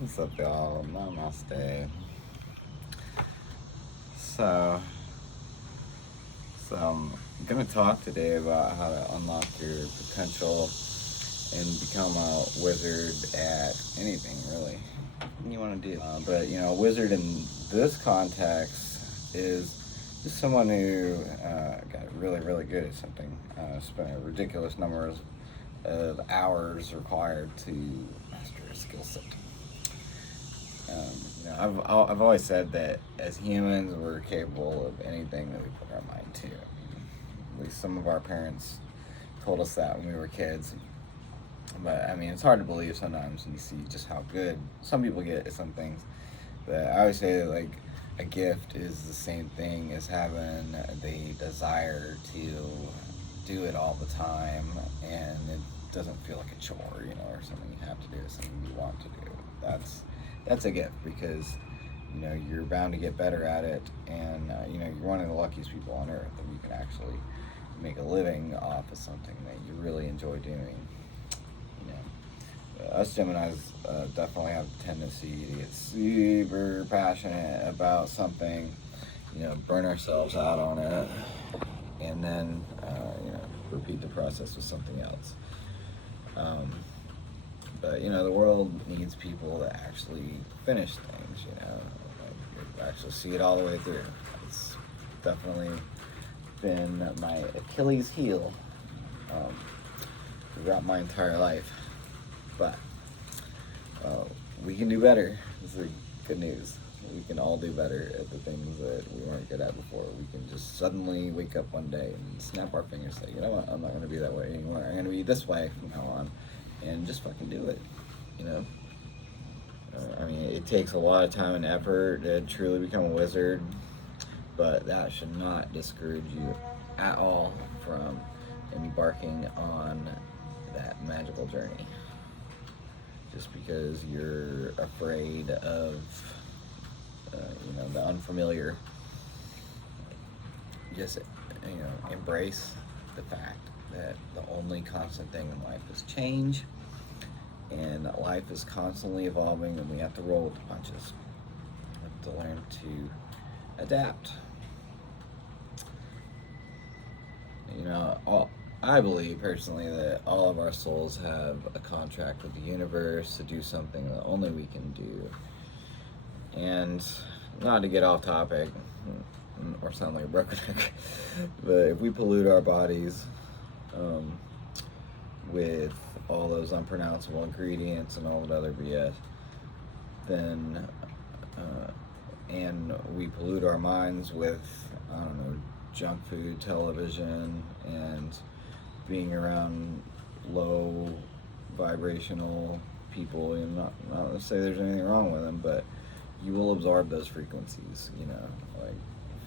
What's up, y'all? Namaste. So, I'm gonna talk today about how to unlock your potential and become a wizard at anything, really. What you want to do? But a wizard in this context is just someone who got really, really good at something. Spent a ridiculous number of hours required to master a skill set. I've always said that as humans, we're capable of anything that we put our mind to. At least some of our parents told us that when we were kids. But it's hard to believe sometimes when you see just how good some people get at some things. But I always say that, like, a gift is the same thing as having the desire to do it all the time, and it doesn't feel like a chore, or something you have to do, something you want to do. That's a gift because you're bound to get better at it, and you're one of the luckiest people on earth that you can actually make a living off of something that you really enjoy doing. Us Geminis definitely have a tendency to get super passionate about something, burn ourselves out on it, and then repeat the process with something else. But the world needs people that actually finish things. Like, actually see it all the way through. It's definitely been my Achilles heel throughout my entire life. But we can do better. This is the good news. We can all do better at the things that we weren't good at before. We can just suddenly wake up one day and snap our fingers and say, you know what, I'm not going to be that way anymore. I'm going to be this way from now on. And just fucking do it, it takes a lot of time and effort to truly become a wizard, but that should not discourage you at all from embarking on that magical journey. Just because you're afraid of, the unfamiliar, just, embrace the fact that the only constant thing in life is change, and that life is constantly evolving, and we have to roll with the punches. We have to learn to adapt. I believe personally that all of our souls have a contract with the universe to do something that only we can do. And not to get off topic or sound like a broken record, but if we pollute our bodies with all those unpronounceable ingredients and all that other BS, then and we pollute our minds with, I don't know, junk food, television, and being around low vibrational people, and not to say there's anything wrong with them, but you will absorb those frequencies. Like,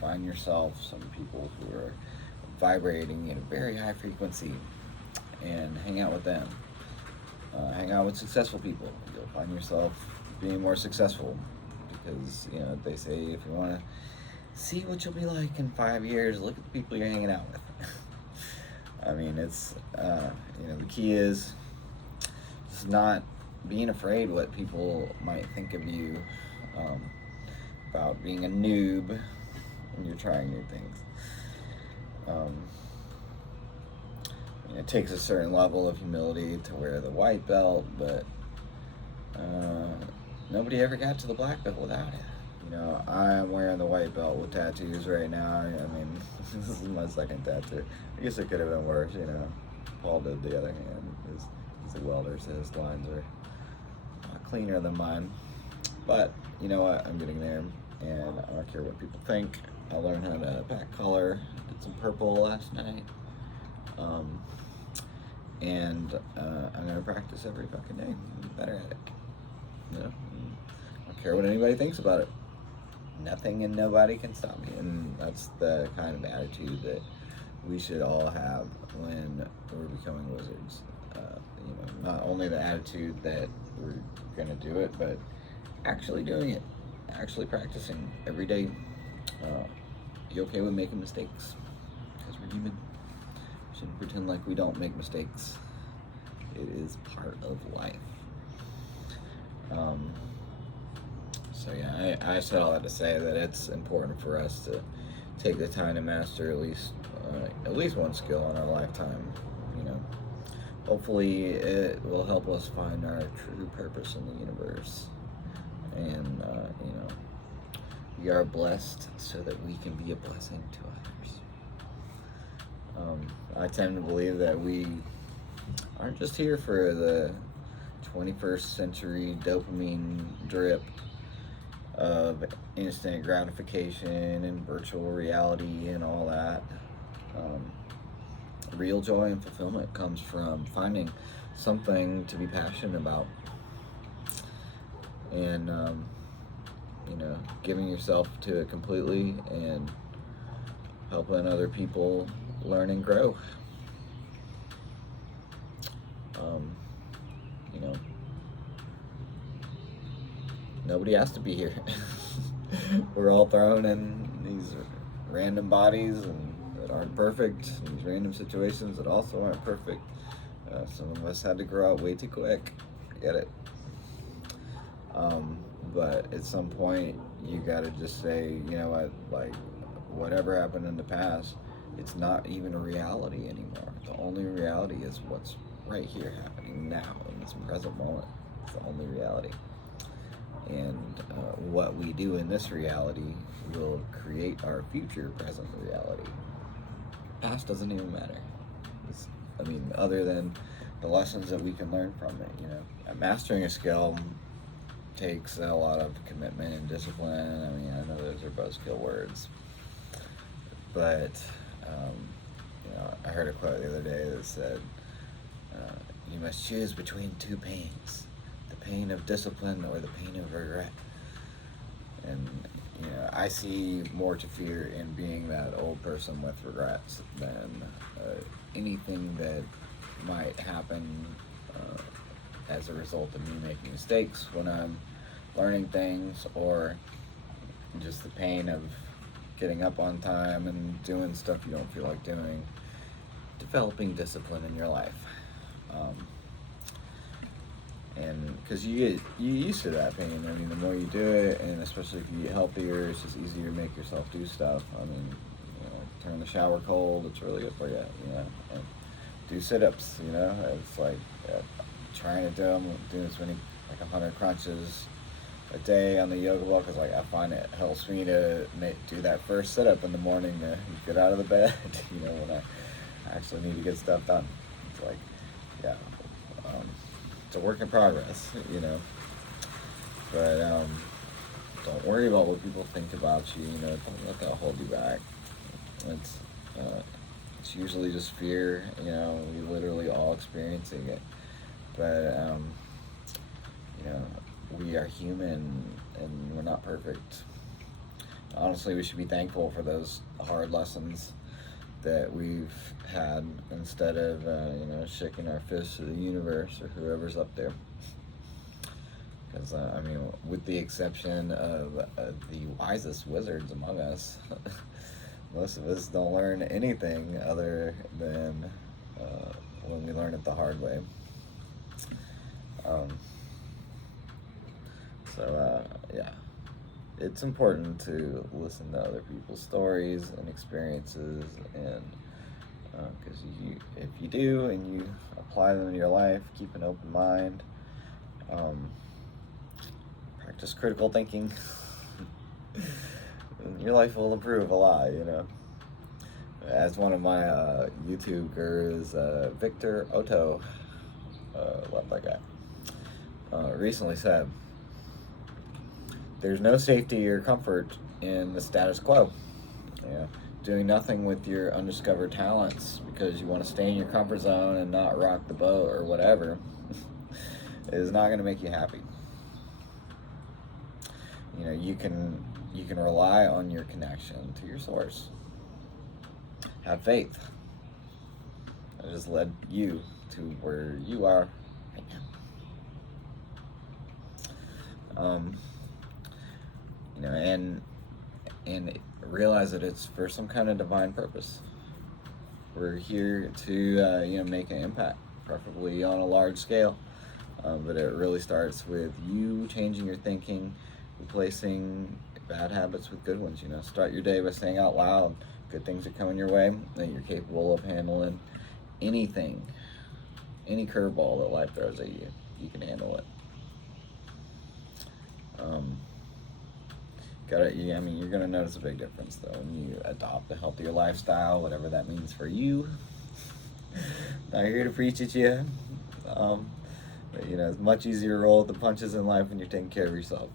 find yourself some people who are vibrating at a very high frequency and hang out with them. Hang out with successful people. You'll find yourself being more successful because they say if you want to see what you'll be like in 5 years, look at the people you're hanging out with. It's the key is just not being afraid what people might think of you, about being a noob when you're trying new things. It takes a certain level of humility to wear the white belt, but nobody ever got to the black belt without it. I'm wearing the white belt with tattoos right now. This is my second tattoo. I guess it could have been worse, Paul did the other hand. He's a welder, so his lines are cleaner than mine. But you know what? I'm getting there, and I don't care what people think. I learned how to pack color. Did some purple last night. And I'm gonna practice every fucking day. I'm better at it. I don't care what anybody thinks about it. Nothing and nobody can stop me, and that's the kind of attitude that we should all have when we're becoming wizards. Not only the attitude that we're gonna do it, but actually doing it, actually practicing every day. Be okay with making mistakes, because we're human. We shouldn't pretend like we don't make mistakes. It is part of life. I said all that to say that it's important for us to take the time to master at least one skill in our lifetime. You know, hopefully it will help us find our true purpose in the universe, and we are blessed so that we can be a blessing to others. I tend to believe that we aren't just here for the 21st century dopamine drip of instant gratification and virtual reality and all that. Real joy and fulfillment comes from finding something to be passionate about, and giving yourself to it completely and helping other people learn and grow. Nobody has to be here. We're all thrown in these random bodies that aren't perfect, these random situations that also aren't perfect. Some of us had to grow up way too quick. I get it. But at some point, you gotta just say, you know what, like, whatever happened in the past, it's not even a reality anymore. The only reality is what's right here happening now in this present moment. It's the only reality. And what we do in this reality will create our future present reality. Past doesn't even matter. Other than the lessons that we can learn from it, Mastering a skill takes a lot of commitment and discipline. I know those are both skill words, but I heard a quote the other day that said, you must choose between two pains, the pain of discipline or the pain of regret. And I see more to fear in being that old person with regrets than anything that might happen as a result of me making mistakes when I'm learning things, or just the pain of getting up on time and doing stuff you don't feel like doing. Developing discipline in your life. And because you get used to that pain. The more you do it, and especially if you get healthier, it's just easier to make yourself do stuff. Turn the shower cold, it's really good for you, and do sit-ups, it's like trying to do them, doing as many, like 100 crunches a day on the yoga block, is like, I find it helps me to do that first sit-up in the morning to get out of the bed, when I actually need to get stuff done. It's like, yeah, it's a work in progress, but don't worry about what people think about you, don't let that hold you back. It's usually just fear, we literally all experiencing it, but we are human and we're not perfect. Honestly, we should be thankful for those hard lessons that we've had, instead of shaking our fists to the universe or whoever's up there. Because with the exception of the wisest wizards among us, most of us don't learn anything other than when we learn it the hard way. Yeah, it's important to listen to other people's stories and experiences, and because if you do and you apply them in your life, keep an open mind, practice critical thinking, your life will improve a lot, As one of my YouTube gurus, Victor Otto, love that guy, recently said, there's no safety or comfort in the status quo. Doing nothing with your undiscovered talents because you want to stay in your comfort zone and not rock the boat or whatever is not going to make you happy. You can rely on your connection to your source. Have faith. It just led you to where you are right now. And realize that it's for some kind of divine purpose. We're here to make an impact, preferably on a large scale. But it really starts with you changing your thinking, replacing bad habits with good ones. Start your day by saying out loud good things are coming your way, that you're capable of handling anything, any curveball that life throws at you. You can handle it. You're gonna notice a big difference though when you adopt a healthier lifestyle, whatever that means for you. Not here to preach at you. But, it's much easier to roll with the punches in life when you're taking care of yourself,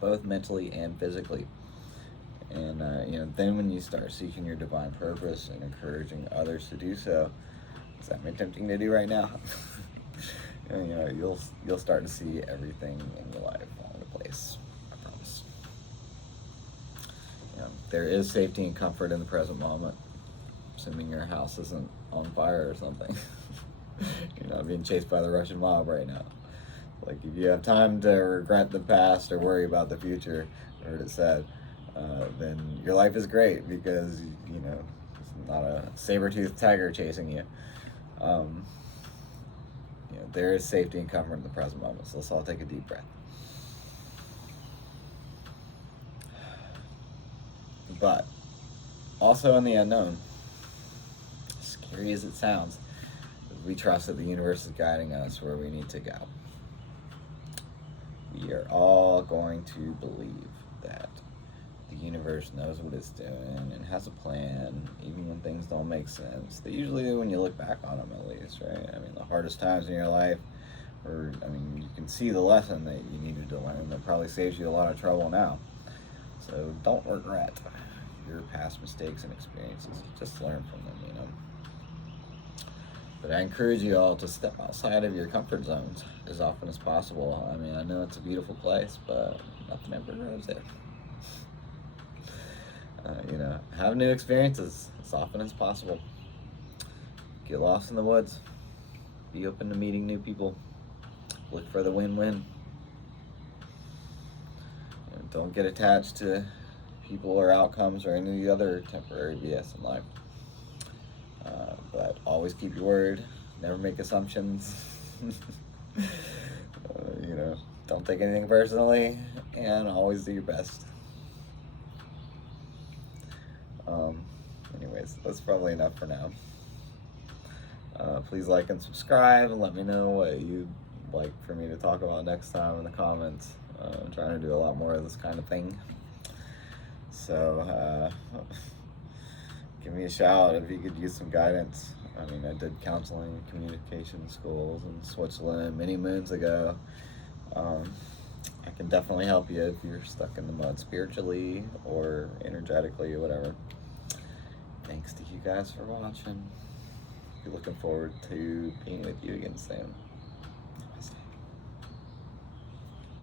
both mentally and physically. And then when you start seeking your divine purpose and encouraging others to do so, as I'm attempting to do right now, you'll start to see everything in your life fall into place. I promise. There is safety and comfort in the present moment, assuming your house isn't on fire or something. You're not being chased by the Russian mob right now. Like, if you have time to regret the past or worry about the future, I heard it said, then your life is great because, it's not a saber-toothed tiger chasing you. There is safety and comfort in the present moment. So let's all take a deep breath. But also in the unknown, scary as it sounds, we trust that the universe is guiding us where we need to go. We are all going to believe that the universe knows what it's doing and has a plan, even when things don't make sense. They usually do when you look back on them, at least, right? The hardest times in your life, you can see the lesson that you needed to learn that probably saves you a lot of trouble now. So don't regret your past mistakes and experiences. Just learn from them, But I encourage you all to step outside of your comfort zones as often as possible. I know it's a beautiful place, but nothing ever grows there. Have new experiences as often as possible. Get lost in the woods. Be open to meeting new people. Look for the win-win. Don't get attached to people or outcomes or any other temporary BS in life. But always keep your word. Never make assumptions. Don't take anything personally, and always do your best. Anyways, that's probably enough for now. Please like and subscribe, and let me know what you'd like for me to talk about next time in the comments. I'm trying to do a lot more of this kind of thing. So, give me a shout if you could use some guidance. I did counseling and communication schools in Switzerland many moons ago. I can definitely help you if you're stuck in the mud spiritually or energetically or whatever. Thanks to you guys for watching. Be looking forward to being with you again soon.